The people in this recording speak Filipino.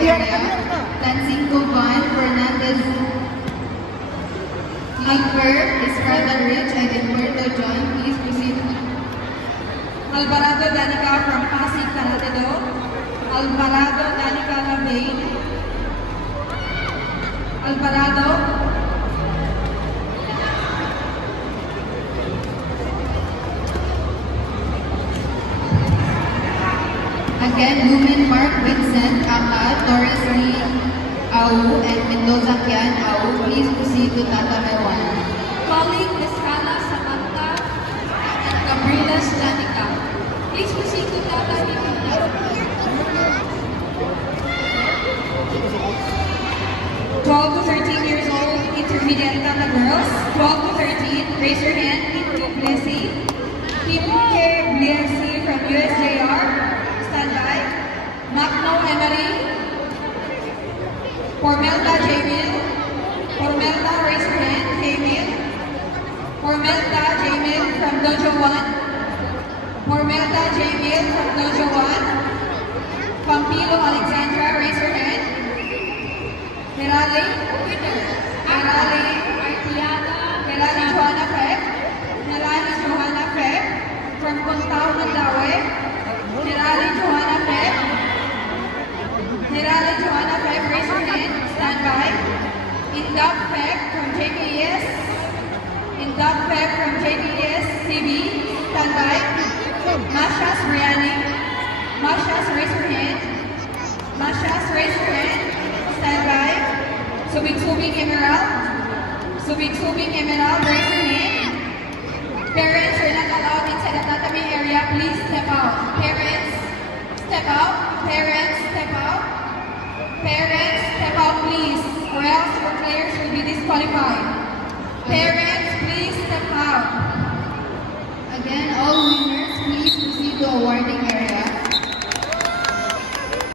area. Tancinco Van Fernandez Lagper, Estrada Rich, and Humberto John. Please proceed. Alvarado Danica from Pasig, Canatado. Alvarado Danica Labain. Alvarado. Again, Lumen Mark Vincent Aka, Torres Lee Au, and Mendoza Kian Au. Please proceed to Tatay 1. Colleen Escala Samantha and Gabriela Danica. Please proceed to Tata 12 to 13 years old, intermediate Tata girls. 12 to 13, raise your hand. Kim Blessy. Kim K. Blessy from USJR. Stand by. Macno Emily. Formelda Jamil. Formelda, raise your hand. Jamil. Formelda Jamil from Dojo 1. Formelda Jamil from Dojo 1. Pampilo Alexandra, raise your hand. Herali. Herali Artiada. Herali Johanna Feb. Herali Johanna Feb from Contao Mandaue. Herali Johanna Feb. Herali Johanna Feb, raise your hand. Stand by. Indap Feb from JKS. Indap Feb from JKS CB. Stand by. Mashas Riani. Mashas, raise your hand. Mashas, raise your hand. Stand by. Subing Emerald. Subing Emerald, raise your hand. Parents, you're not allowed inside the tatami area. Please step out. Parents, step out. Parents, step out. Parents, step out, please, or else your players will be disqualified. Parents, please step out.